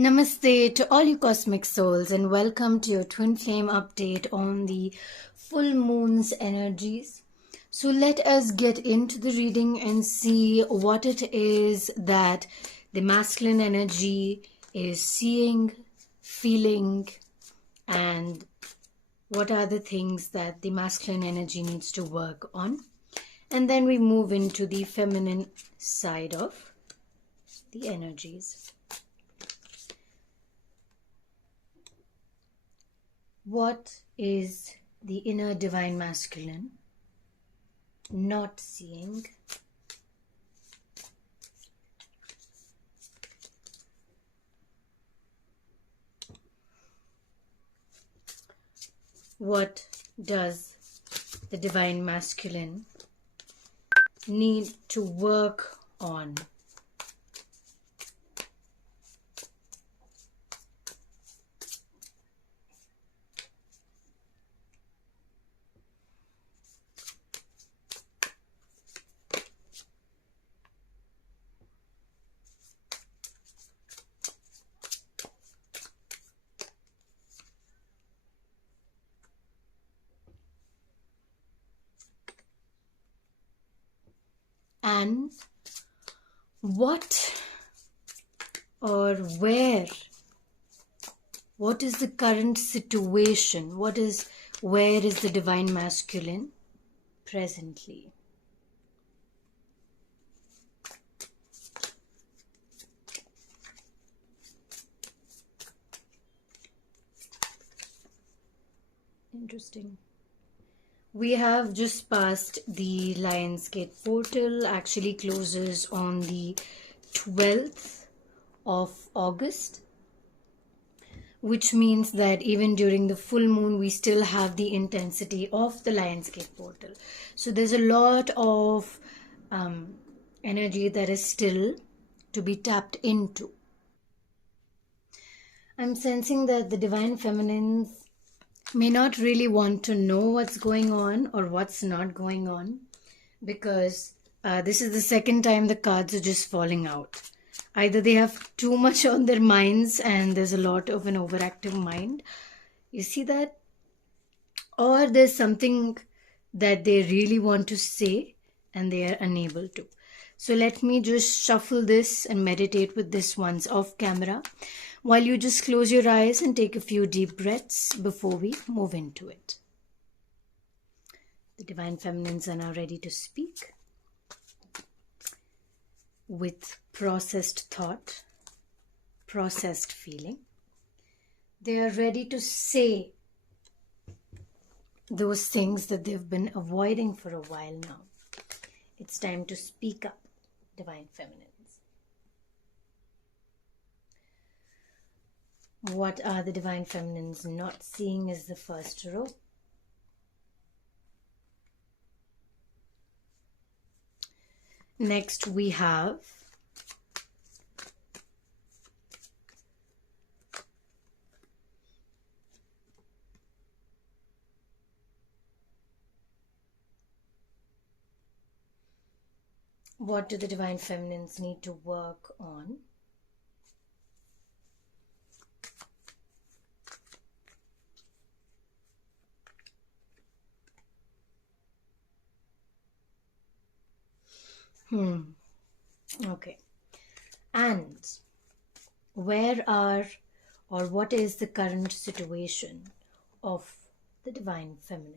Namaste to all you cosmic souls, and welcome to your twin flame update on the full moon's energies. So let us get into the reading and see what it is that the masculine energy is seeing, feeling, and what are the things that the masculine energy needs to work on. And then we move into the feminine side of the energies. What is the inner divine masculine not seeing? What does the divine masculine need to work on? And what or where? What is the current situation? Where is the divine masculine presently? Interesting. We have just passed the Lion's Gate portal. Actually closes on the 12th of August, which means that even during the full moon we still have the intensity of the Lion's Gate portal. So there's a lot of energy that is still to be tapped into. I'm sensing that the divine feminines may not really want to know what's going on or what's not going on, because this is the second time the cards are just falling out. Either they have too much on their minds and there's a lot of an overactive mind. You see that? Or there's something that they really want to say and they are unable to. So let me just shuffle this and meditate with this once off camera, while you just close your eyes and take a few deep breaths before we move into it. The divine feminines are now ready to speak with processed thought, processed feeling. They are ready to say those things that they've been avoiding for a while now. It's time to speak up, divine feminines. What are the divine feminines not seeing is the first row. Next we have what do the divine feminines need to work on? Okay. And where are or what is the current situation of the divine feminines?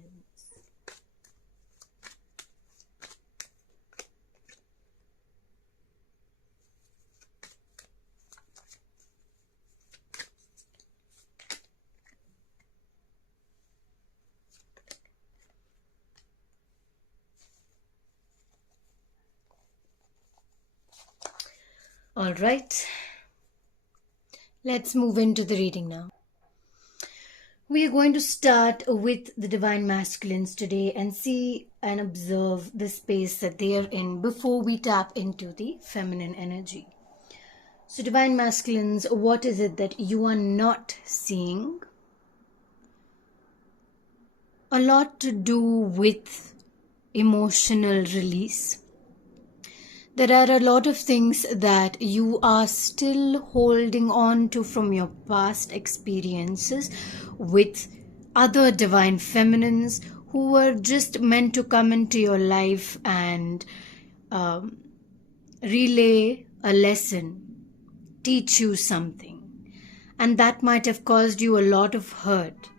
All right, let's move into the reading now. We are going to start with the divine masculines today and see and observe the space that they are in before we tap into the feminine energy. So divine masculines, what is it that you are not seeing? A lot to do with emotional release. There are a lot of things that you are still holding on to from your past experiences with other divine feminines who were just meant to come into your life and um, relay a lesson, teach you something. And that might have caused you a lot of hurt,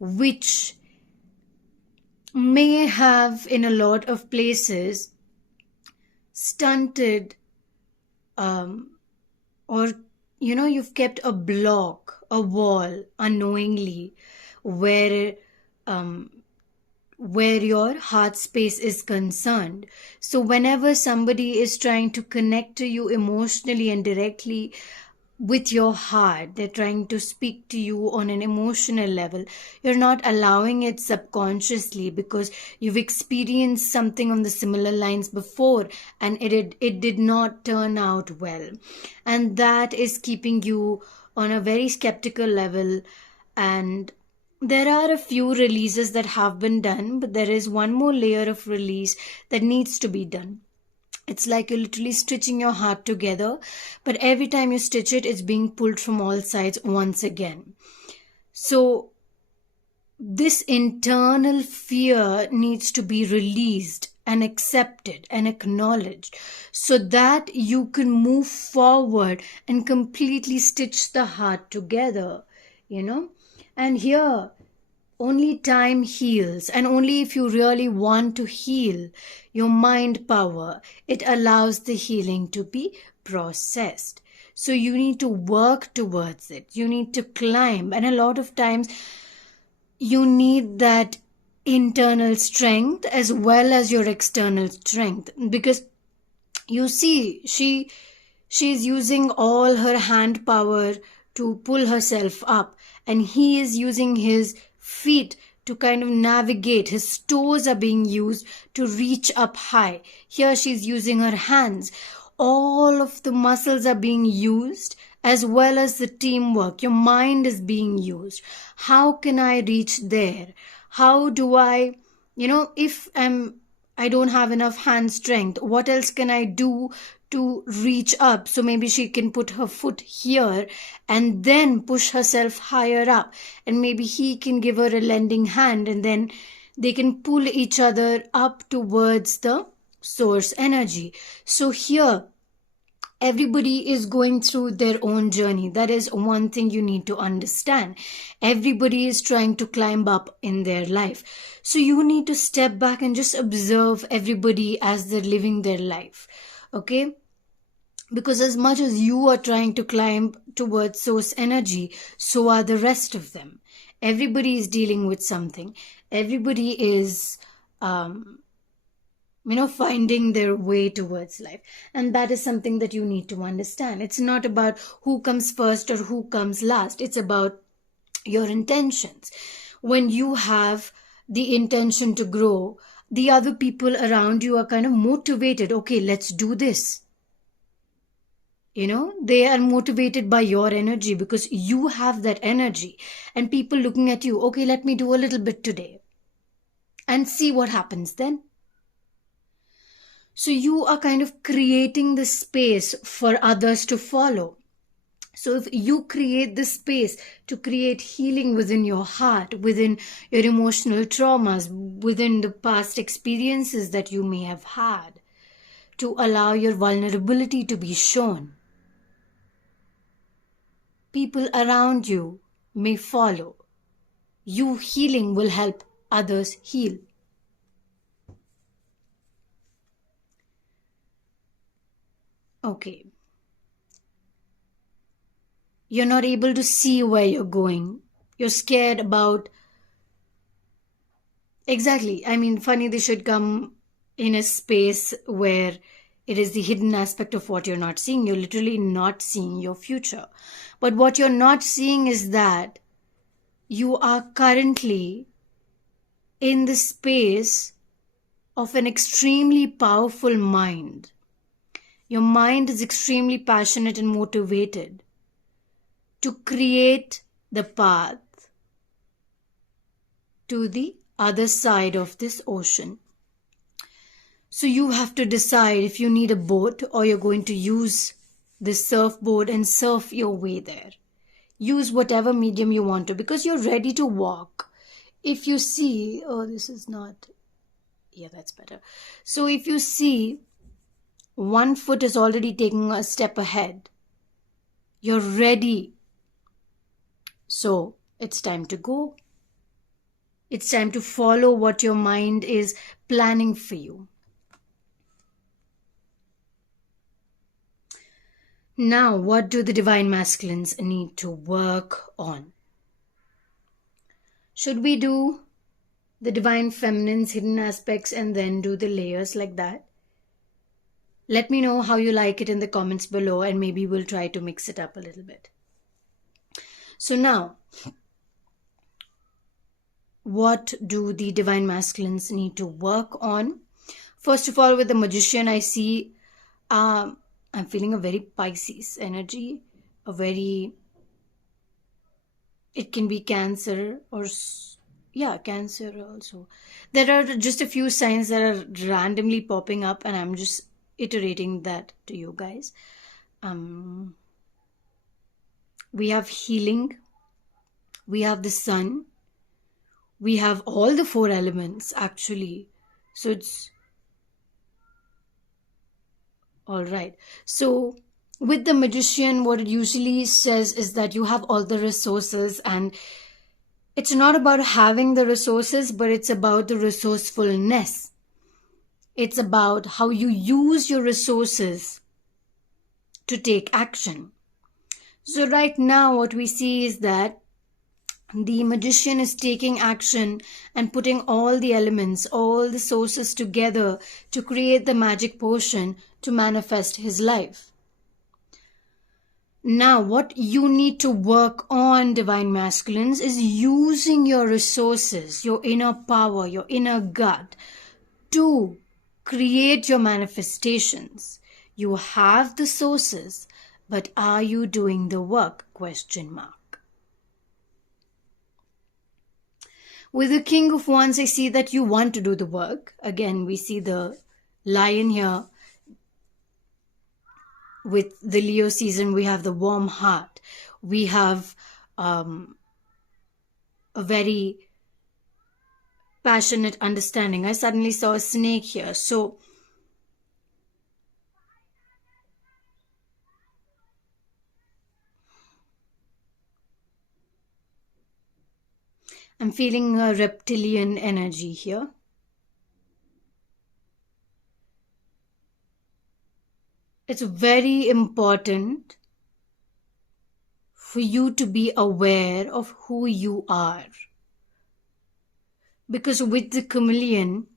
which may have, in a lot of places, stunted or you've kept a block, a wall unknowingly where um, where your heart space is concerned. So whenever somebody is trying to connect to you emotionally and directly with your heart, they're trying to speak to you on an emotional level, you're not allowing it subconsciously because you've experienced something on the similar lines before and it did not turn out well, and that is keeping you on a very skeptical level. And there are a few releases that have been done, but there is one more layer of release that needs to be done. It's like you're literally stitching your heart together, but every time you stitch it, it's being pulled from all sides once again. So this internal fear needs to be released and accepted and acknowledged so that you can move forward and completely stitch the heart together, you know. And here, only time heals, and only if you really want to heal your mind power, it allows the healing to be processed. So you need to work towards it. You need to climb, and a lot of times you need that internal strength as well as your external strength, because you see she's using all her hand power to pull herself up, and he is using his feet to kind of navigate. His toes are being used to reach up high. Here she's using her hands. All of the muscles are being used as well as the teamwork. Your mind is being used. How can I reach there? How do I, if I don't have enough hand strength, what else can I do to reach up? So maybe she can put her foot here and then push herself higher up, and maybe he can give her a lending hand, and then they can pull each other up towards the source energy. So here everybody is going through their own journey. That is one thing you need to understand. Everybody is trying to climb up in their life. So you need to step back and just observe everybody as they're living their life. Okay? Because as much as you are trying to climb towards source energy, so are the rest of them. Everybody is dealing with something. Everybody is finding their way towards life. And that is something that you need to understand. It's not about who comes first or who comes last. It's about your intentions. When you have the intention to grow, the other people around you are kind of motivated. Okay, let's do this. They are motivated by your energy because you have that energy. And people looking at you, okay, let me do a little bit today and see what happens then. So you are kind of creating the space for others to follow. So if you create the space to create healing within your heart, within your emotional traumas, within the past experiences that you may have had, to allow your vulnerability to be shown, people around you may follow. You healing will help others heal. Okay. You're not able to see where you're going. You're scared about... Exactly. I mean, funny they should come in a space where it is the hidden aspect of what you're not seeing. You're literally not seeing your future. But what you're not seeing is that you are currently in the space of an extremely powerful mind. Your mind is extremely passionate and motivated to create the path to the other side of this ocean. So you have to decide if you need a boat or you're going to use this surfboard and surf your way there. Use whatever medium you want to, because you're ready to walk. If you see, oh, this is not, yeah, that's better. So if you see, one foot is already taking a step ahead. You're ready. So it's time to go. It's time to follow what your mind is planning for you. Now, what do the divine masculines need to work on? Should we do the divine feminine's hidden aspects and then do the layers like that? Let me know how you like it in the comments below, and maybe we'll try to mix it up a little bit. So now, what do the divine masculines need to work on? First of all, with the magician, I see I'm feeling a very Pisces energy, it can be Cancer or, yeah, Cancer also. There are just a few signs that are randomly popping up, and I'm just iterating that to you guys. We have healing, we have the sun, we have all the 4 elements actually. So it's all right. So with the magician, what it usually says is that you have all the resources, and it's not about having the resources, but it's about the resourcefulness. It's about how you use your resources to take action. So right now what we see is that the magician is taking action and putting all the elements, all the sources together to create the magic potion to manifest his life. Now, what you need to work on, divine masculines, is using your resources, your inner power, your inner gut to create your manifestations. You have the sources, but are you doing the work? Question mark. With the King of Wands, I see that you want to do the work. Again, we see the lion here. With the Leo season, we have the warm heart. We have a very passionate understanding. I suddenly saw a snake here. So I'm feeling a reptilian energy here. It's very important for you to be aware of who you are. Because with the chameleon,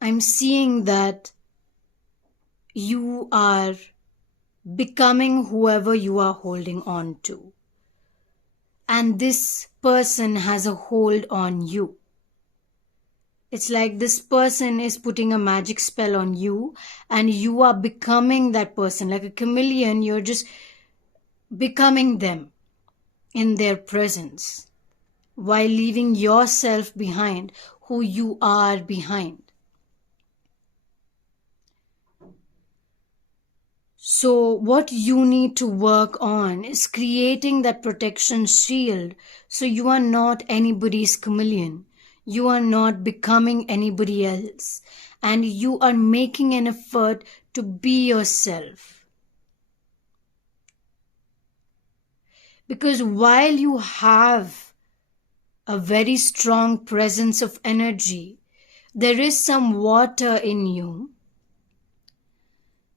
I'm seeing that you are becoming whoever you are holding on to. And this person has a hold on you. It's like this person is putting a magic spell on you, and you are becoming that person. Like a chameleon, you're just becoming them in their presence while leaving yourself behind, who you are behind. So what you need to work on is creating that protection shield, so you are not anybody's chameleon. You are not becoming anybody else, and you are making an effort to be yourself. Because while you have a very strong presence of energy, there is some water in you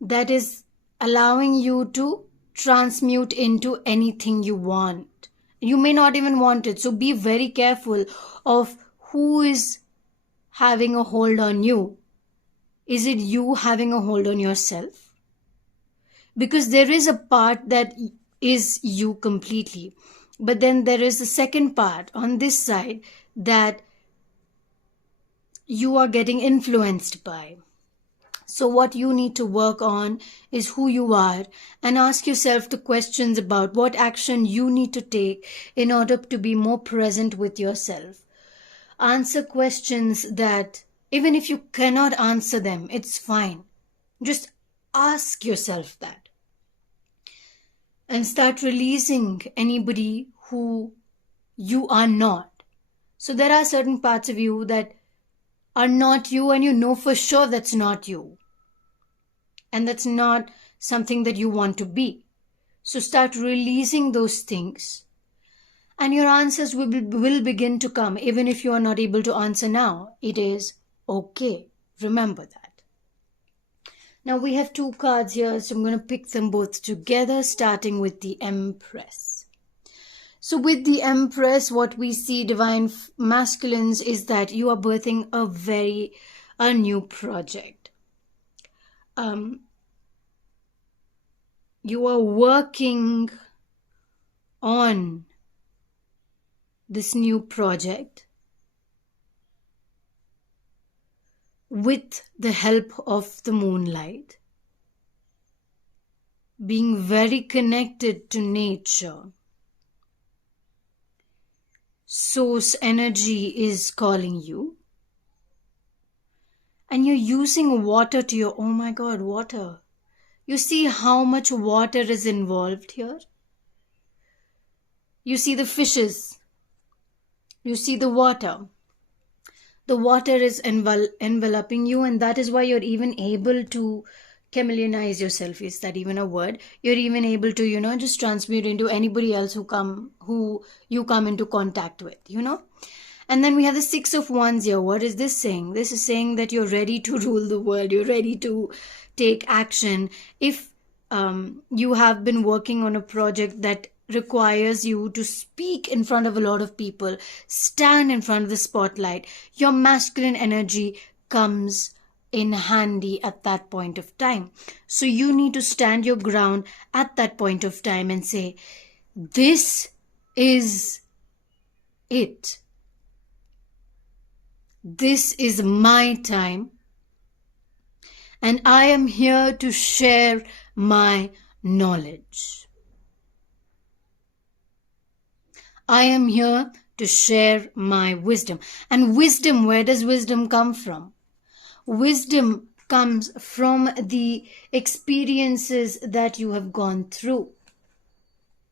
that is allowing you to transmute into anything you want. You may not even want it. So be very careful of who is having a hold on you. Is it you having a hold on yourself? Because there is a part that is you completely. But then there is a second part on this side that you are getting influenced by. So what you need to work on is who you are, and ask yourself the questions about what action you need to take in order to be more present with yourself. Answer questions that Even if you cannot answer them, it's fine. Just ask yourself that. And start releasing anybody who you are not. So there are certain parts of you that are not you, and you know for sure that's not you. And that's not something that you want to be. So start releasing those things, and your answers will begin to come. Even if you are not able to answer now, it is okay. Remember that. Now we have 2 cards here, so I'm going to pick them both together, starting with the Empress. So with the Empress, what we see, Divine Masculines, is that you are birthing a new project. You are working on this new project with the help of the moonlight, being very connected to nature. Source energy is calling you, and you're using water to your, oh my God, water. You see how much water is involved here? You see the fishes. You see the water. The water is enveloping you, and that is why you're even able to chameleonize yourself. Is that even a word? You're even able to, just transmute into anybody else who you come into contact with, And then we have the 6 of Wands here. What is this saying? This is saying that you're ready to rule the world. You're ready to take action. If you have been working on a project that requires you to speak in front of a lot of people, stand in front of the spotlight, your masculine energy comes in handy at that point of time. So you need to stand your ground at that point of time and say, this is it. This is my time, and I am here to share my knowledge. I am here to share my wisdom. And wisdom, where does wisdom come from? Wisdom comes from the experiences that you have gone through,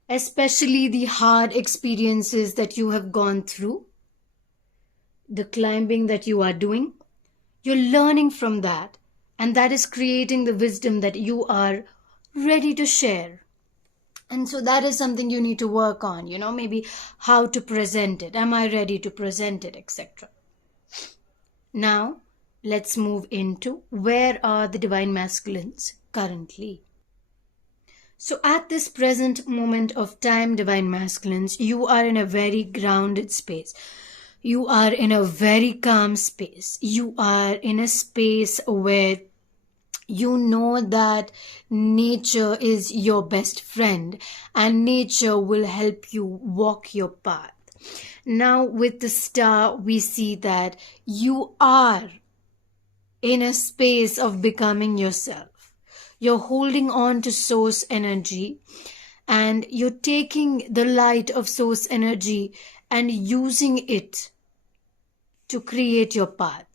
especially the hard experiences that you have gone through, the climbing that you are doing. You're learning from that, and that is creating the wisdom that you are ready to share. And so that is something you need to work on, maybe how to present it. Am I ready to present it, etc. Now, let's move into where are the Divine Masculines currently. So at this present moment of time, Divine Masculines, you are in a very grounded space. You are in a very calm space. You are in a space where you know that nature is your best friend, and nature will help you walk your path. Now with the Star, we see that you are in a space of becoming yourself. You're holding on to source energy, and you're taking the light of source energy and using it to create your path.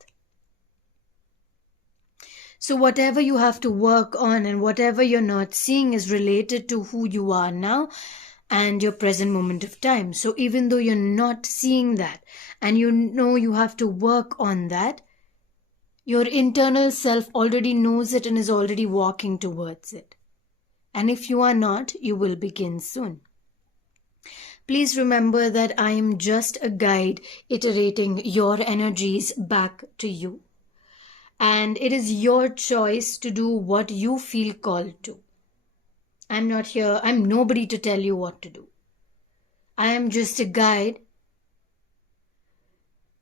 So whatever you have to work on and whatever you're not seeing is related to who you are now and your present moment of time. So even though you're not seeing that and you know you have to work on that, your internal self already knows it and is already walking towards it. And if you are not, you will begin soon. Please remember that I am just a guide iterating your energies back to you. And it is your choice to do what you feel called to. I'm not here, I'm nobody to tell you what to do. I am just a guide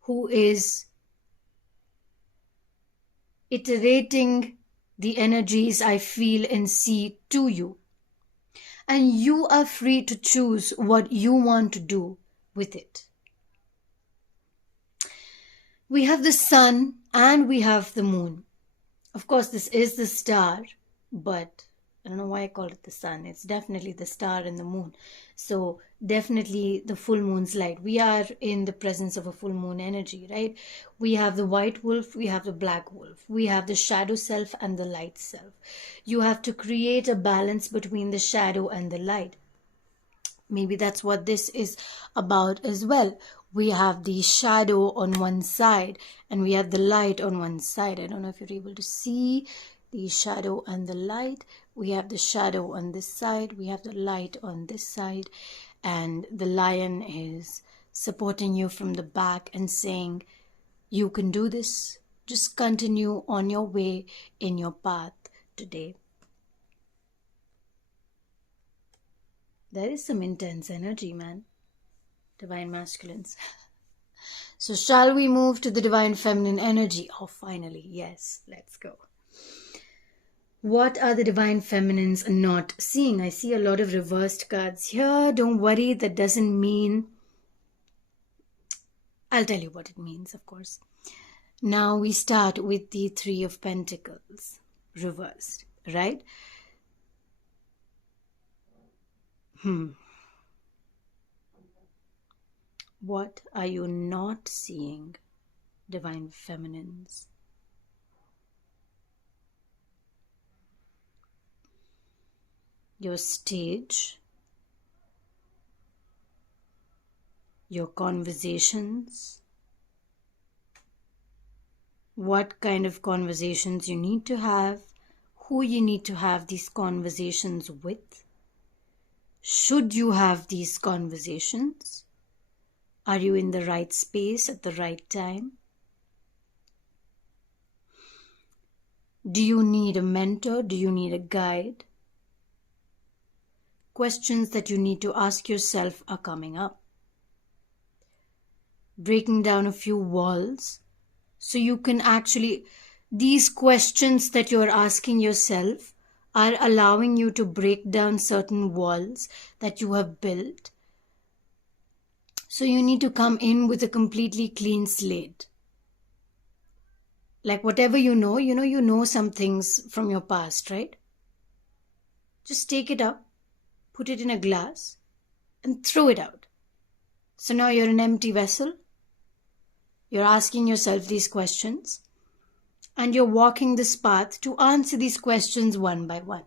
who is iterating the energies I feel and see to you. And you are free to choose what you want to do with it. We have the sun and we have the moon. Of course, this is the star, but I don't know why I call it the sun. It's definitely the star and the moon. So definitely the full moon's light. We are in the presence of a full moon energy, right? We have the white wolf, we have the black wolf, we have the shadow self and the light self. You have to create a balance between the shadow and the light. Maybe that's what this is about as well. We have the shadow on one side and we have the light on one side. I don't know if you're able to see the shadow and the light. We have the shadow on this side, we have the light on this side, and the lion is supporting you from the back and saying, you can do this. Just continue on your way in your path today. There is some intense energy, man. Divine masculines. So shall we move to the divine feminine energy? Oh, finally, yes, let's go. What are the divine feminines not seeing? I see a lot of reversed cards here. Don't worry, that doesn't mean... I'll tell you what it means, of course. Now we start with the Three of Pentacles, reversed, right? What are you not seeing, divine feminines? Your stage, your conversations, what kind of conversations you need to have, who you need to have these conversations with. Should you have these conversations? Are you in the right space at the right time? Do you need a mentor? Do you need a guide? Questions that you need to ask yourself are coming up. Breaking down a few walls so you can actually, these questions that you're asking yourself are allowing you to break down certain walls that you have built. So you need to come in with a completely clean slate. Like whatever you know some things from your past, right? Just take it up, put it in a glass, and throw it out. So now you're an empty vessel. You're asking yourself these questions, and you're walking this path to answer these questions one by one.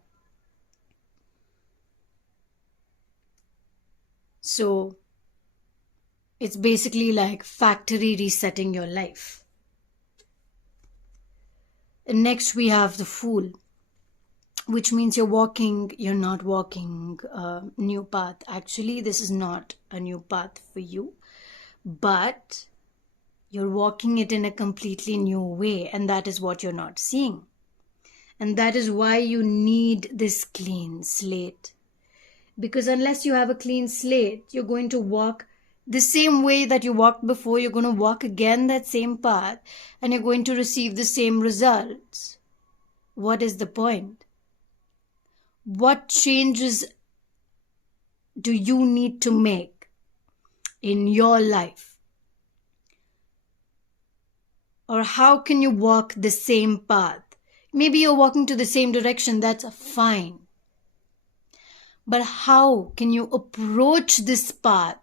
So it's basically like factory resetting your life. And next we have the Fool, which means you're not walking a new path. Actually, this is not a new path for you, but you're walking it in a completely new way, and that is what you're not seeing. And that is why you need this clean slate. Because unless you have a clean slate, you're going to walk the same way that you walked before. You're going to walk again that same path, and you're going to receive the same results. What is the point? What changes do you need to make in your life? Or how can you walk the same path? Maybe you're walking to the same direction, that's fine. But how can you approach this path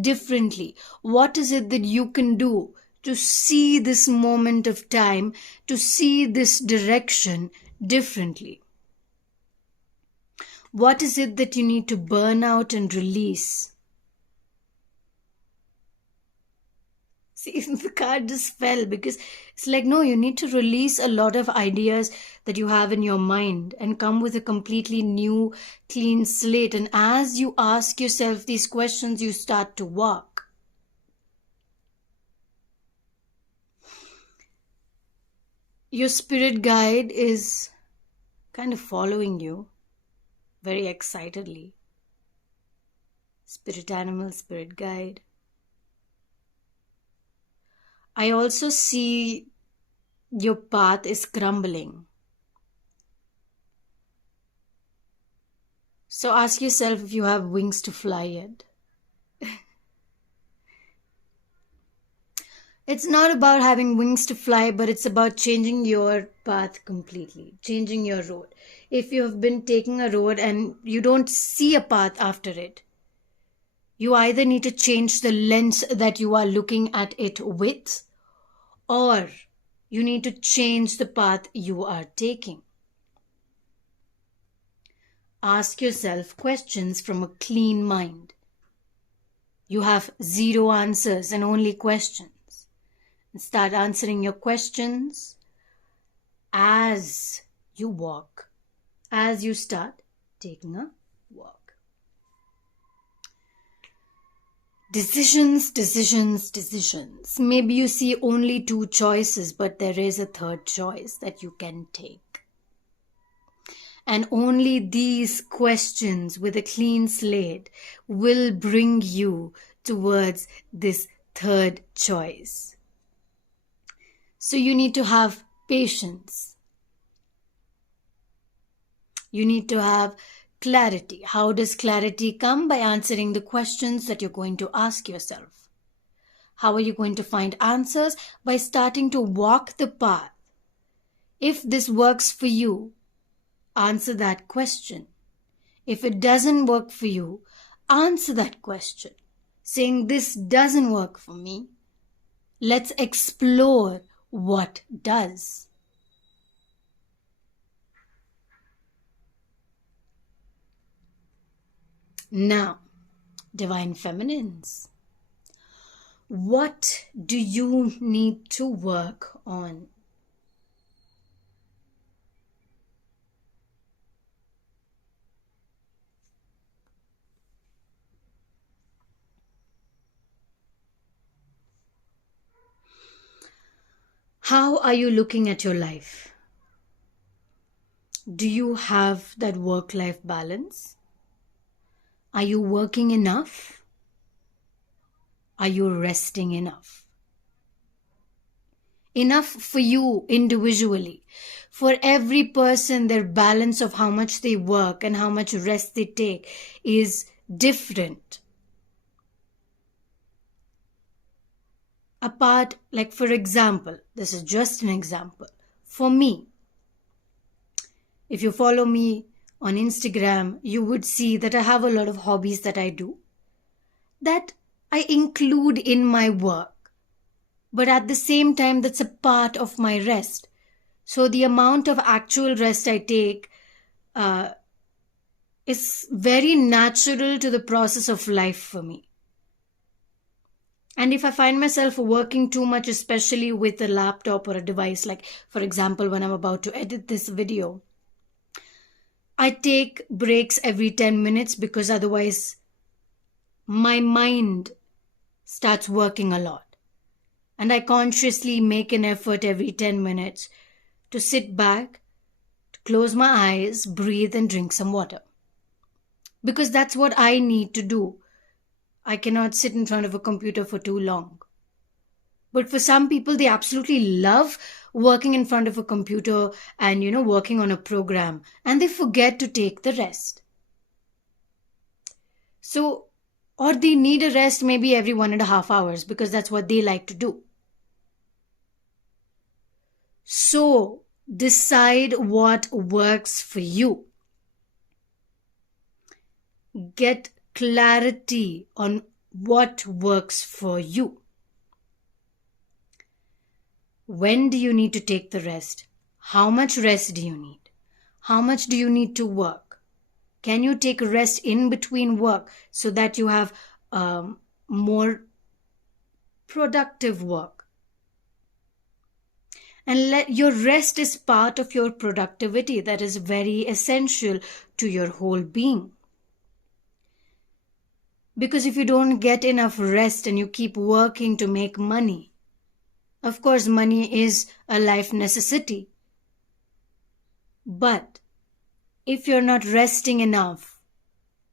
differently? What is it that you can do to see this moment of time, to see this direction differently? What is it that you need to burn out and release? See, the card just fell because it's like, no, you need to release a lot of ideas that you have in your mind and come with a completely new, clean slate. And as you ask yourself these questions, you start to walk. Your spirit guide is kind of following you very excitedly. Spirit animal, spirit guide. I also see your path is crumbling. So ask yourself if you have wings to fly yet. It's not about having wings to fly, but it's about changing your path completely, changing your road. If you have been taking a road and you don't see a path after it, you either need to change the lens that you are looking at it with, or you need to change the path you are taking. Ask yourself questions from a clean mind. You have zero answers and only questions. And start answering your questions as you walk, as you start taking a walk. Decisions, decisions, decisions. Maybe you see only two choices, but there is a third choice that you can take. And only these questions with a clean slate will bring you towards this third choice. So you need to have patience. You need to have clarity. How does clarity come? By answering the questions that you're going to ask yourself. How are you going to find answers? By starting to walk the path. If this works for you, answer that question. If it doesn't work for you, answer that question, saying this doesn't work for me. Let's explore what does. Now, Divine Feminines, what do you need to work on? How are you looking at your life? Do you have that work-life balance? Are you working enough? Are you resting enough? Enough for you individually. For every person, their balance of how much they work and how much rest they take is different. Apart, like for example, this is just an example. For me, if you follow me on Instagram, you would see that I have a lot of hobbies that I do, that I include in my work. But at the same time, that's a part of my rest. So the amount of actual rest I take is very natural to the process of life for me. And if I find myself working too much, especially with a laptop or a device, like for example, when I'm about to edit this video, I take breaks every 10 minutes because otherwise my mind starts working a lot. And I consciously make an effort every 10 minutes to sit back, to close my eyes, breathe and drink some water. Because that's what I need to do. I cannot sit in front of a computer for too long. But for some people, they absolutely love working in front of a computer and, working on a program. And they forget to take the rest. So, or they need a rest maybe every 1.5 hours because that's what they like to do. So, decide what works for you. Get clarity on what works for you. When do you need to take the rest? How much rest do you need? How much do you need to work? Can you take rest in between work so that you have more productive work? And your rest is part of your productivity. That is very essential to your whole being. Because if you don't get enough rest and you keep working to make money, of course, money is a life necessity. But if you're not resting enough,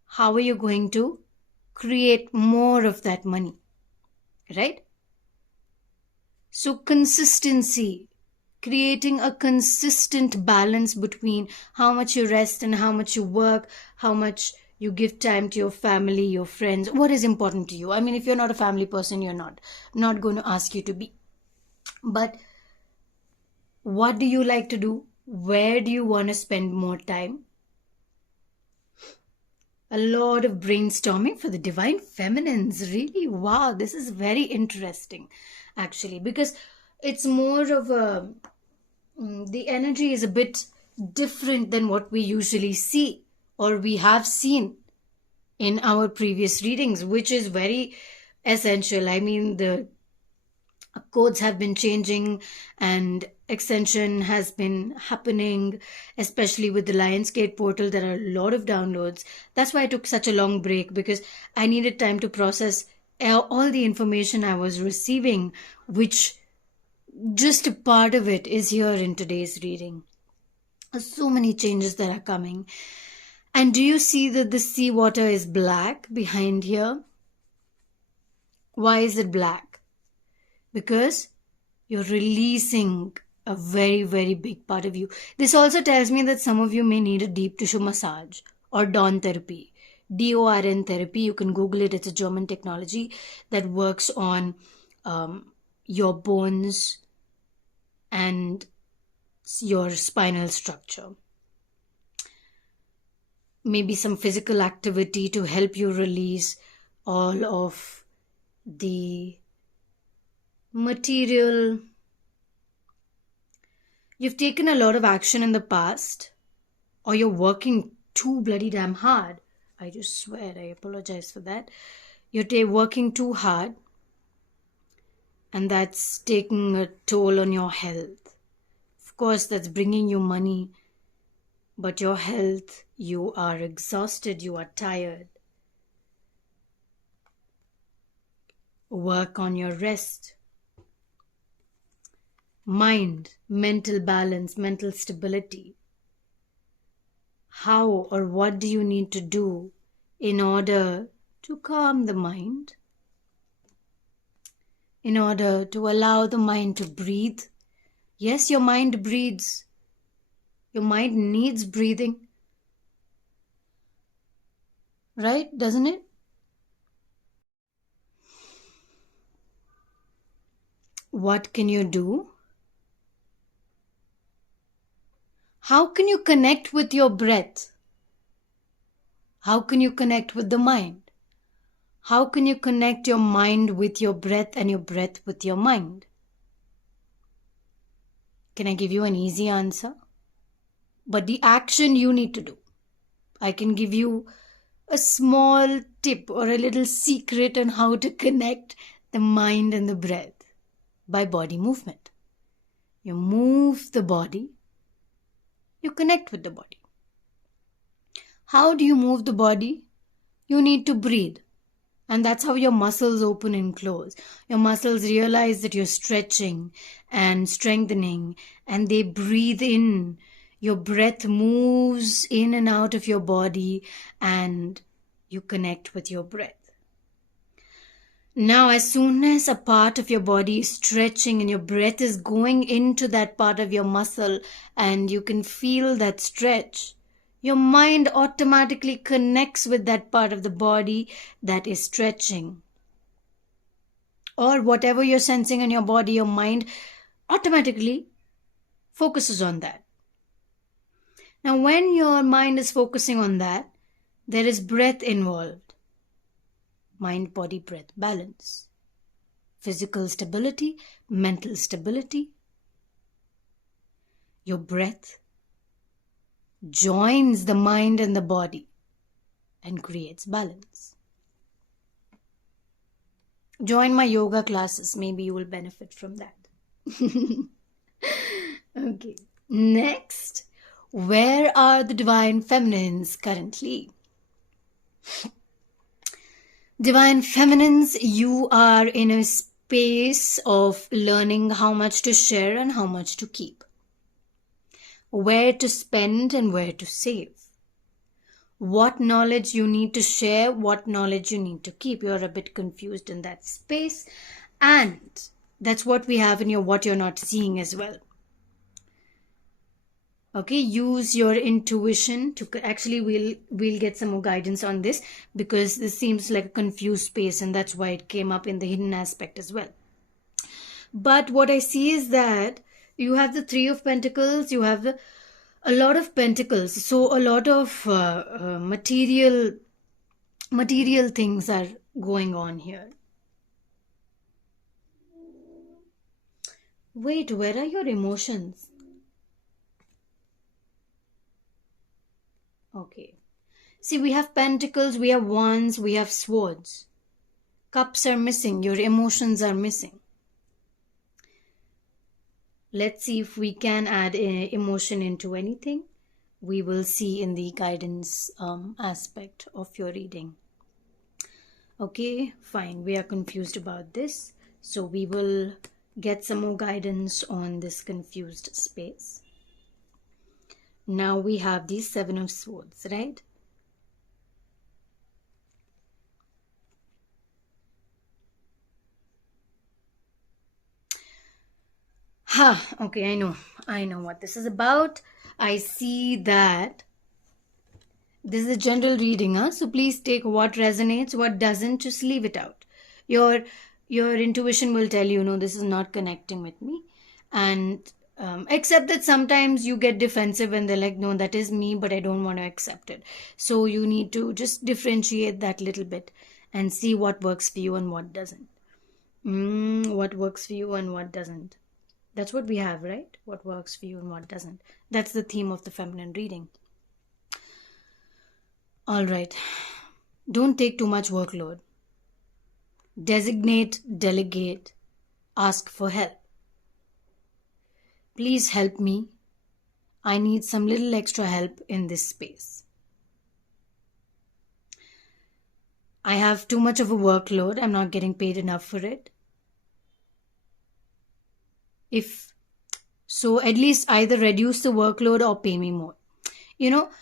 how are you going to create more of that money? Right? So consistency, creating a consistent balance between how much you rest and how much you work, how much you give time to your family, your friends. What is important to you? I mean, if you're not a family person, you're not going to ask you to be. But what do you like to do? Where do you want to spend more time? A lot of brainstorming for the divine feminines. Really, wow, this is very interesting, actually, because it's more of a the energy is a bit different than what we usually see or we have seen in our previous readings, which is very essential. I mean, the codes have been changing and extension has been happening, especially with the Lionsgate portal. There are a lot of downloads. That's why I took such a long break, because I needed time to process all the information I was receiving, which just a part of it is here in today's reading. So many changes that are coming. And do you see that the seawater is black behind here? Why is it black? Because you're releasing a very, very big part of you. This also tells me that some of you may need a deep tissue massage or Dawn therapy. DORN therapy, you can Google it. It's a German technology that works on your bones and your spinal structure. Maybe some physical activity to help you release all of the material. You've taken a lot of action in the past, or you're working too bloody damn hard. I just swear, I apologize for that. You're working too hard, and that's taking a toll on your health. Of course, that's bringing you money, but your health, you are exhausted, you are tired. Work on your rest. Mind, mental balance, mental stability. How or what do you need to do in order to calm the mind? In order to allow the mind to breathe? Yes, your mind breathes. Your mind needs breathing. Right? Doesn't it? What can you do? How can you connect with your breath? How can you connect with the mind? How can you connect your mind with your breath and your breath with your mind? Can I give you an easy answer? But the action you need to do. I can give you a small tip or a little secret on how to connect the mind and the breath by body movement. You move the body, you connect with the body. How do you move the body? You need to breathe. And that's how your muscles open and close. Your muscles realize that you're stretching and strengthening, and they breathe in. Your breath moves in and out of your body, and you connect with your breath. Now, as soon as a part of your body is stretching and your breath is going into that part of your muscle and you can feel that stretch, your mind automatically connects with that part of the body that is stretching. Or whatever you're sensing in your body, your mind automatically focuses on that. Now, when your mind is focusing on that, there is breath involved. Mind, body, breath, balance. Physical stability, mental stability. Your breath joins the mind and the body and creates balance. Join my yoga classes. Maybe you will benefit from that. Okay. Next, where are the divine feminines currently? Divine feminines, you are in a space of learning how much to share and how much to keep. Where to spend and where to save. What knowledge you need to share, what knowledge you need to keep. You're a bit confused in that space. And that's what we have in your what you're not seeing as well. Okay, use your intuition to actually we'll get some more guidance on this, because this seems like a confused space, and that's why it came up in the hidden aspect as well. But what I see is that you have the Three of Pentacles, you have a lot of Pentacles, so a lot of material things are going on here. Wait, where are your emotions? Okay. See, we have Pentacles, we have Wands, we have Swords. Cups are missing, your emotions are missing. Let's see if we can add emotion into anything. We will see in the guidance aspect of your reading. Okay, fine. We are confused about this. So we will get some more guidance on this confused space. Now we have the Seven of Swords, right? Okay, I know what this is about. I see that this is a general reading, so please take what resonates, what doesn't, just leave it out. Your intuition will tell you, no, this is not connecting with me. And except that sometimes you get defensive and they're like, no, that is me, but I don't want to accept it. So you need to just differentiate that little bit and see what works for you and what doesn't. What works for you and what doesn't. That's what we have, right? What works for you and what doesn't. That's the theme of the feminine reading. All right. Don't take too much workload. Designate, delegate, ask for help. Please help me. I need some little extra help in this space. I have too much of a workload. I'm not getting paid enough for it. So at least either reduce the workload or pay me more.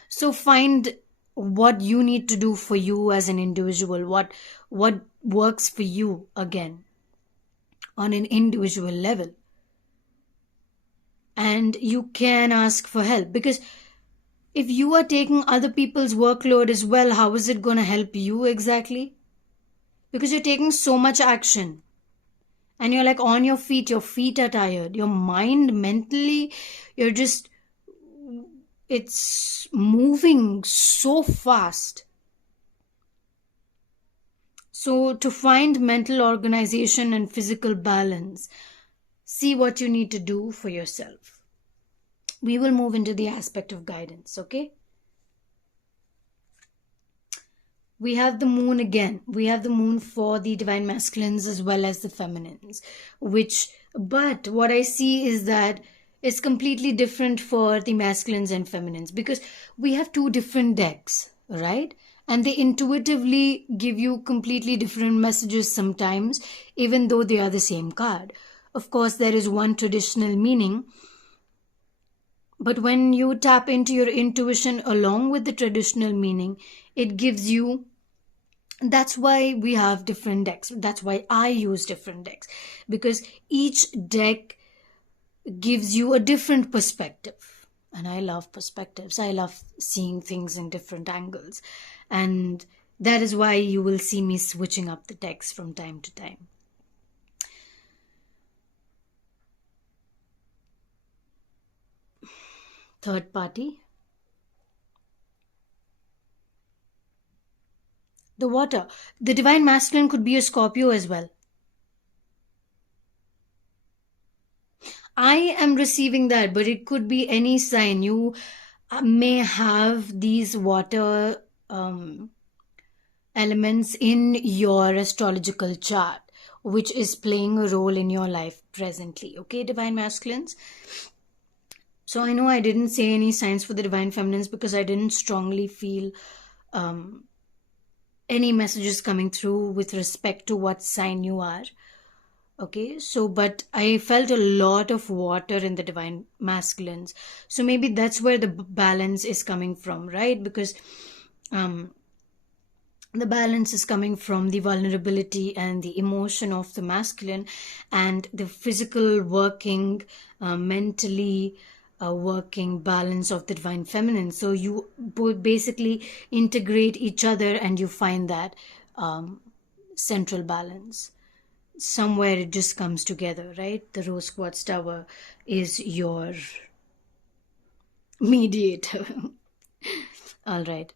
So find what you need to do for you as an individual, what works for you again on an individual level. And you can ask for help, because if you are taking other people's workload as well, how is it going to help you exactly? Because you're taking so much action and you're like on your feet are tired, your mind mentally, it's moving so fast. So to find mental organization and physical balance, see what you need to do for yourself. We will move into the aspect of guidance, okay? We have the moon again. We have the moon for the divine masculines as well as the feminines, but what I see is that it's completely different for the masculines and feminines, because we have two different decks, right? And they intuitively give you completely different messages sometimes, even though they are the same card. Of course, there is one traditional meaning, but when you tap into your intuition along with the traditional meaning, it gives you. That's why we have different decks. That's why I use different decks, because each deck gives you a different perspective. And I love perspectives. I love seeing things in different angles. And that is why you will see me switching up the decks from time to time. Third party. The water. The divine masculine could be a Scorpio as well. I am receiving that, but it could be any sign. You may have these water elements in your astrological chart, which is playing a role in your life presently. Okay, divine masculines. So I know I didn't say any signs for the divine feminines because I didn't strongly feel any messages coming through with respect to what sign you are. Okay, so but I felt a lot of water in the divine masculines. So maybe that's where the balance is coming from, right? Because the balance is coming from the vulnerability and the emotion of the masculine, and the physical working, mentally working balance of the divine feminine. So you both basically integrate each other and you find that central balance. somewhere it just comes together, right? The rose quartz tower is your mediator. All right.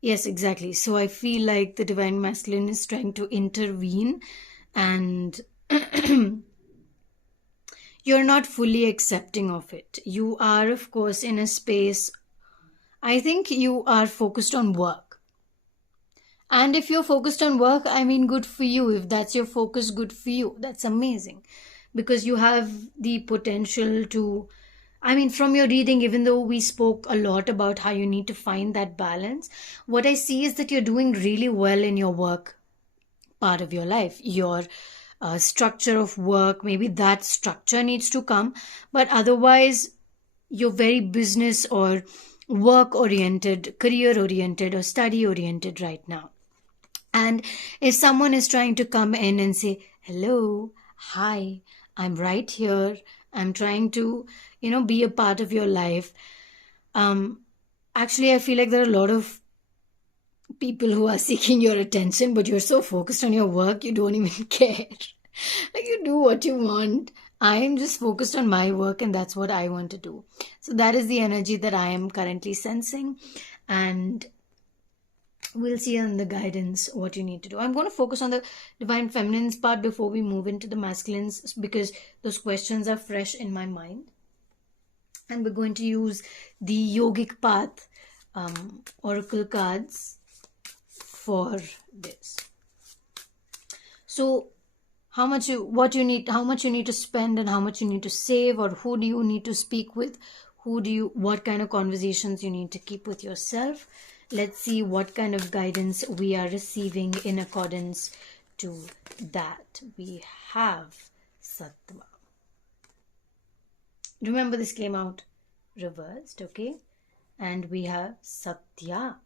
Yes, exactly. So I feel like the divine masculine is trying to intervene, and you're not fully accepting of it. You are, of course, in a space, I think you are focused on work. And if you're focused on work, I mean, good for you. If that's your focus, good for you. That's amazing. Because you have the potential to, I mean, from your reading, even though we spoke a lot about how you need to find that balance, what I see is that you're doing really well in your work part of your life. Your structure of work, maybe that structure needs to come. But otherwise, you're very business or work oriented, career oriented, or study oriented right now. And if someone is trying to come in and say, hello, hi, I'm right here, I'm trying to, be a part of your life. Actually, I feel like there are a lot of people who are seeking your attention, but you're so focused on your work, you don't even care. Like, you do what you want. I am just focused on my work, and that's what I want to do. So that is the energy that I am currently sensing. And we'll see in the guidance what you need to do. I'm going to focus on the divine feminines part before we move into the masculines, because those questions are fresh in my mind. And we're going to use the yogic path oracle cards for this. So how much you need to spend, and how much you need to save, or who do you need to speak with, what kind of conversations you need to keep with yourself. Let's see what kind of guidance we are receiving in accordance to that. We have Sattva. Remember, this came out reversed, okay? And we have Satya.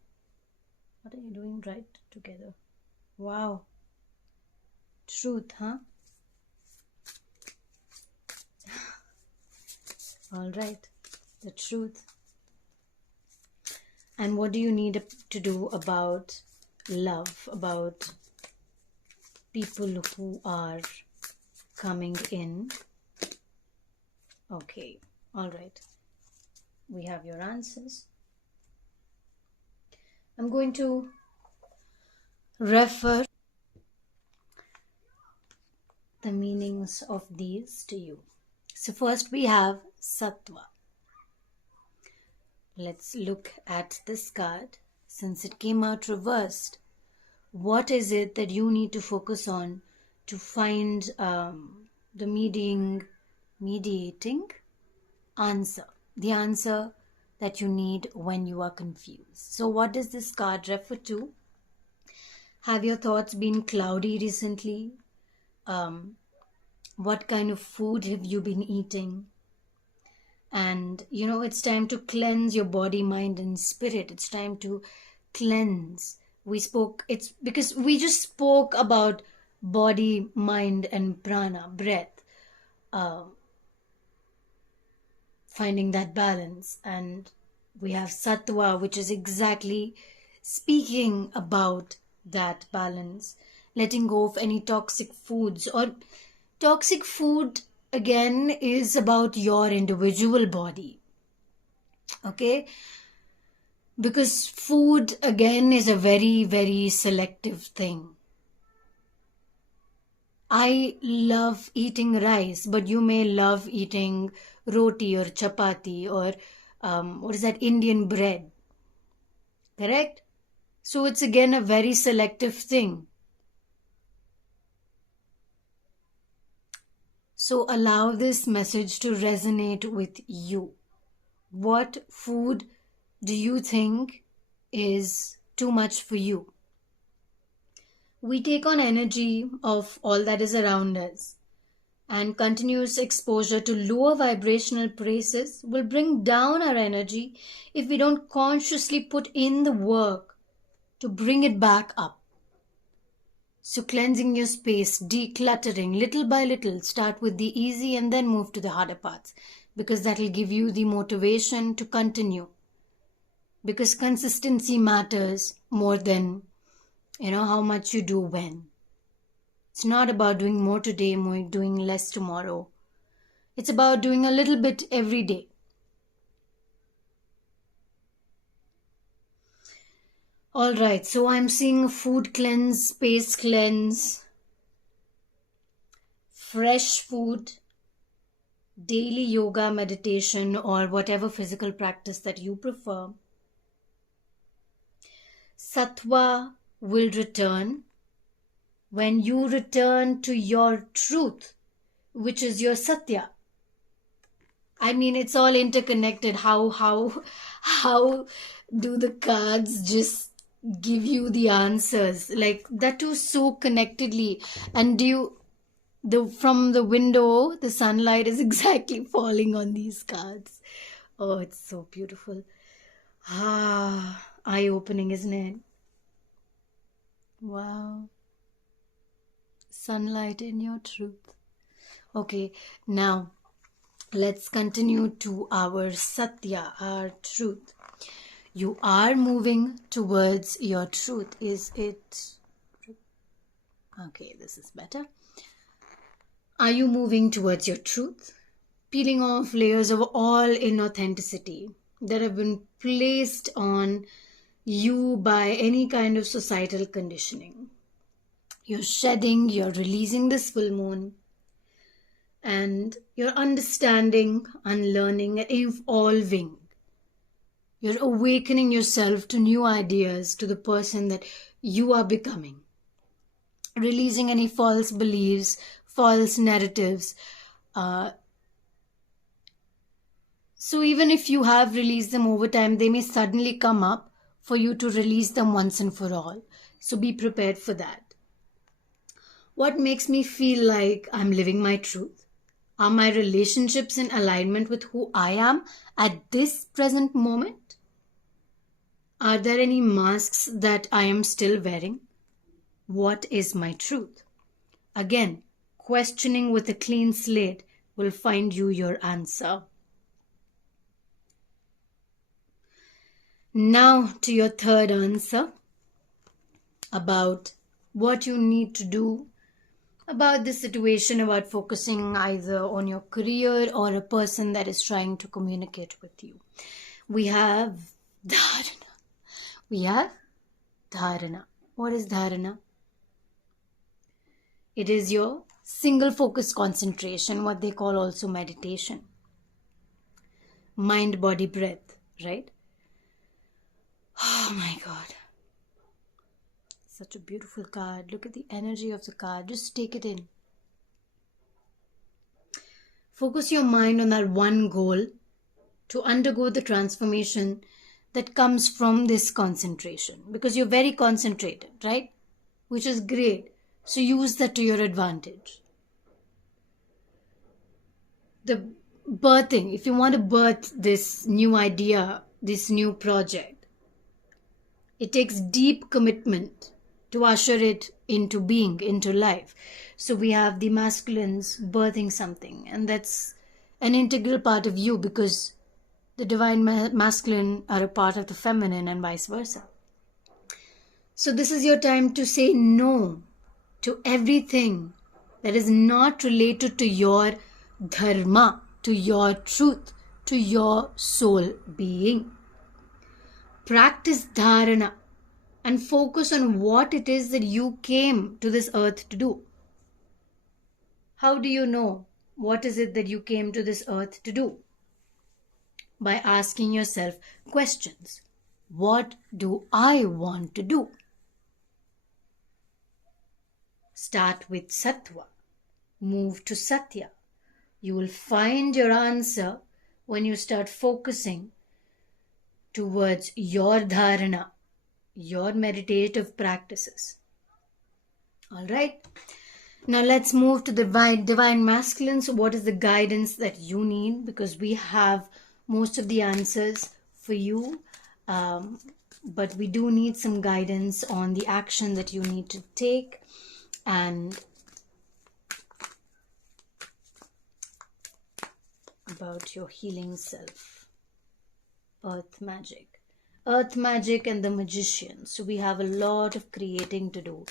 What are you doing right together? Wow. Truth, huh? All right. The truth. And what do you need to do about love, about people who are coming in? Okay, all right. We have your answers. I'm going to refer the meanings of these to you. So first we have Sattva. Let's look at this card. Since it came out reversed, what is it that you need to focus on to find the mediating answer, the answer that you need when you are confused? So what does this card refer to? Have your thoughts been cloudy recently? What kind of food have you been eating? And it's time to cleanse your body, mind, and spirit. It's time to cleanse. It's because we just spoke about body, mind, and prana, breath, finding that balance. And we have Sattva, which is exactly speaking about that balance, letting go of any toxic foods. Or toxic food again is about your individual body, okay? Because food again is a very, very selective thing. I love eating rice, but you may love eating roti or chapati or what is that, Indian bread, correct? So it's again a very selective thing. So allow this message to resonate with you. What food do you think is too much for you? We take on energy of all that is around us, and continuous exposure to lower vibrational places will bring down our energy if we don't consciously put in the work to bring it back up. So cleansing your space, decluttering little by little, start with the easy and then move to the harder parts, because that will give you the motivation to continue. Because consistency matters more than how much you do when. It's not about doing more today, more doing less tomorrow. It's about doing a little bit every day. All right, so I'm seeing a food cleanse, space cleanse, fresh food, daily yoga, meditation, or whatever physical practice that you prefer. Sattva will return when you return to your truth, which is your satya. I mean, it's all interconnected. How do the cards just give you the answers like that too, so connectedly? And from the window, the sunlight is exactly falling on these cards. Oh, it's so beautiful. Eye-opening, isn't it? Wow. Sunlight in your truth. Okay, now let's continue to our satya, our truth. You are moving towards your truth. Is it? Okay, this is better. Are you moving towards your truth? Peeling off layers of all inauthenticity that have been placed on you by any kind of societal conditioning. You're shedding, you're releasing this full moon, and you're understanding, unlearning, and evolving. You're awakening yourself to new ideas, to the person that you are becoming. Releasing any false beliefs, false narratives. So even if you have released them over time, they may suddenly come up for you to release them once and for all. So be prepared for that. What makes me feel like I'm living my truth? Are my relationships in alignment with who I am at this present moment? Are there any masks that I am still wearing? What is my truth? Again, questioning with a clean slate will find you your answer. Now to your third answer about what you need to do about this situation, about focusing either on your career or a person that is trying to communicate with you. We have dharana. What is dharana? It is your single focus concentration, what they call also meditation. Mind, body, breath, right? Oh my God. Such a beautiful card. Look at the energy of the card. Just take it in. Focus your mind on that one goal to undergo the transformation that comes from this concentration. Because you're very concentrated, right? Which is great. So use that to your advantage. The birthing, if you want to birth this new idea, this new project, it takes deep commitment to usher it into being, into life. So we have the masculines birthing something, and that's an integral part of you because the divine masculine are a part of the feminine and vice versa. So this is your time to say no to everything that is not related to your dharma, to your truth, to your soul being. Practice dharana and focus on what it is that you came to this earth to do. How do you know what is it that you came to this earth to do? By asking yourself questions. What do I want to do? Start with sattva. Move to satya. You will find your answer when you start focusing towards your dharana, your meditative practices. All right. Now let's move to the divine masculine. So what is the guidance that you need? Because we have most of the answers for you. But we do need some guidance on the action that you need to take and about your healing self. Earth magic and the magician. So we have a lot of creating to do.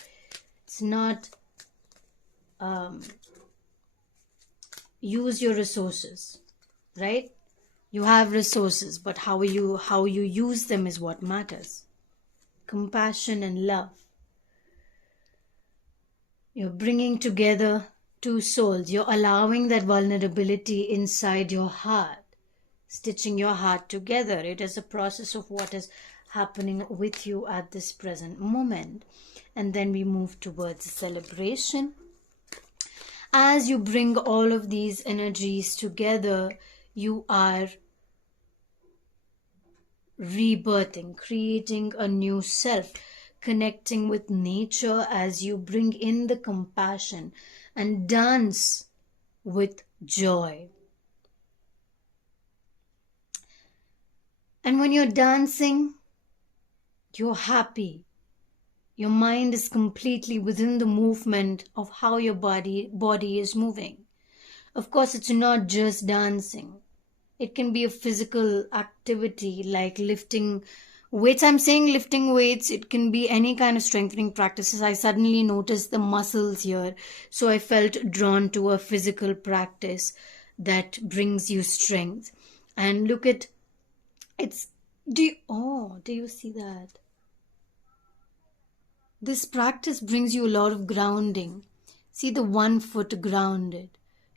It's not use your resources, right? You have resources, but how you use them is what matters. Compassion and love. You're bringing together two souls. You're allowing that vulnerability inside your heart, stitching your heart together. It is a process of what is happening with you at this present moment. And then we move towards celebration. As you bring all of these energies together, you are rebirthing, creating a new self, connecting with nature as you bring in the compassion and dance with joy. And when you're dancing, you're happy. Your mind is completely within the movement of how your body is moving. Of course, it's not just dancing. It can be a physical activity like lifting weights. I'm saying lifting weights. It can be any kind of strengthening practices. I suddenly noticed the muscles here. So I felt drawn to a physical practice that brings you strength. And look at, do you see that? This practice brings you a lot of grounding. See the 1 foot grounded.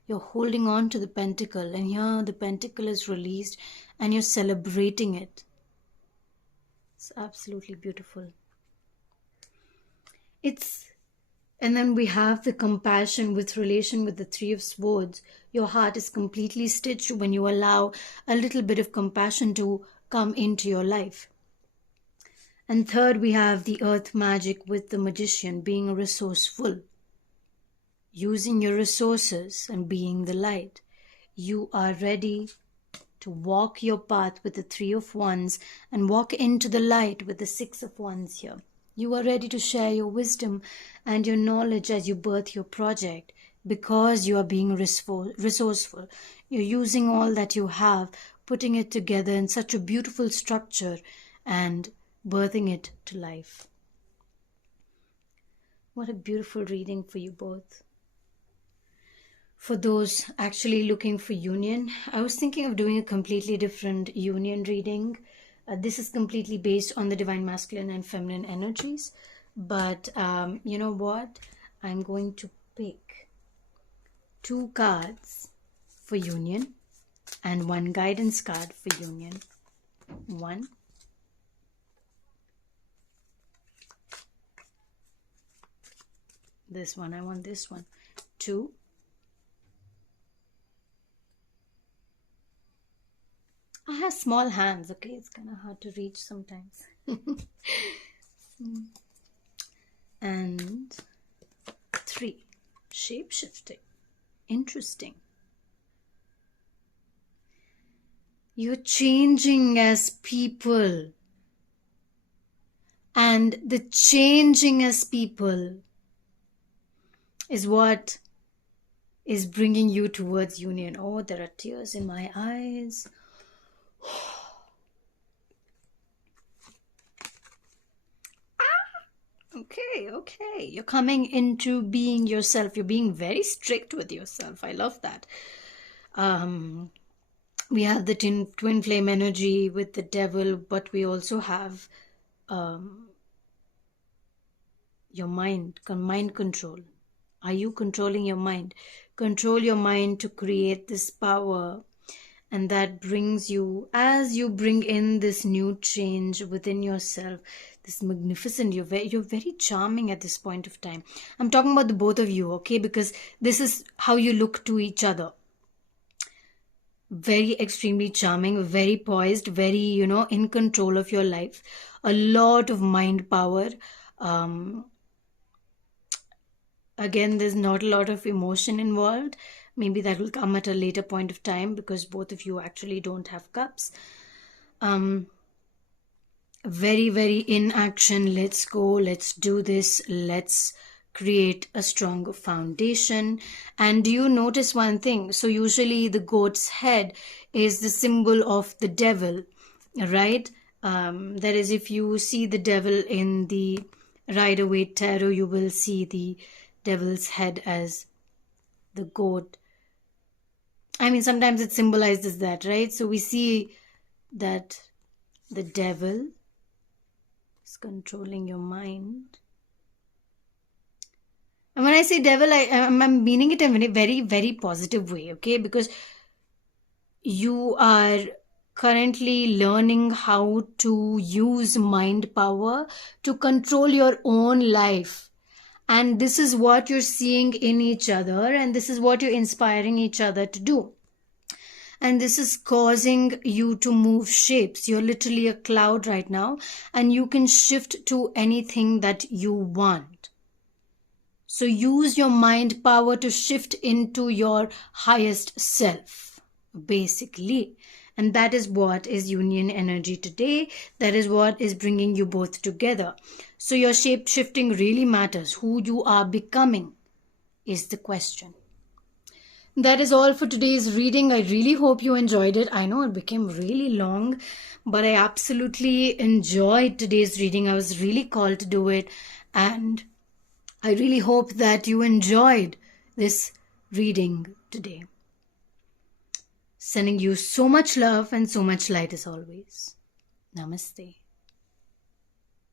You're holding on to the pentacle, and here the pentacle is released and you're celebrating it. It's absolutely beautiful. And then we have the compassion with relation with the 3 of Swords. Your heart is completely stitched when you allow a little bit of compassion to come into your life. And third, we have the Earth magic with the Magician, being resourceful. Using your resources and being the light. You are ready to walk your path with the 3 of Wands and walk into the light with the 6 of Wands here. You are ready to share your wisdom and your knowledge as you birth your project because you are being resourceful. You're using all that you have, putting it together in such a beautiful structure and birthing it to life. What a beautiful reading for you both. For those actually looking for union, I was thinking of doing a completely different union reading. This is completely based on the divine masculine and feminine energies. But you know what? I'm going to pick 2 cards for union and 1 guidance card for union. 1. This one, I want this one. 2. I have small hands, okay? It's kind of hard to reach sometimes. And 3. Shape-shifting. Interesting. You're changing as people. And the changing as people is what is bringing you towards union. Oh, there are tears in my eyes. Okay. You're coming into being yourself. You're being very strict with yourself. I love that. We have the twin flame energy with the devil, but we also have your mind control. Are you controlling your mind? Control your mind to create this power. And that brings you, as you bring in this new change within yourself, this magnificent, you're very charming at this point of time. I'm talking about the both of you, okay? Because this is how you look to each other. Very extremely charming, very poised, very, in control of your life. A lot of mind power. Again, there's not a lot of emotion involved. Maybe that will come at a later point of time because both of you actually don't have cups. Very, very in action. Let's go. Let's do this. Let's create a stronger foundation. And do you notice one thing? So usually the goat's head is the symbol of the devil, right? That is, if you see the devil in the Rider-Waite Tarot, you will see the devil's head as the goat. I mean, sometimes it symbolizes that, right? So we see that the devil is controlling your mind. And when I say devil, I'm meaning it in a very, very positive way, okay? Because you are currently learning how to use mind power to control your own life. And this is what you're seeing in each other, and this is what you're inspiring each other to do. And this is causing you to move shapes. You're literally a cloud right now, and you can shift to anything that you want. So use your mind power to shift into your highest self, basically. And that is what is union energy today. That is what is bringing you both together. So your shape shifting really matters. Who you are becoming is the question. That is all for today's reading. I really hope you enjoyed it. I know it became really long, but I absolutely enjoyed today's reading. I was really called to do it, and I really hope that you enjoyed this reading today. Sending you so much love and so much light as always. Namaste.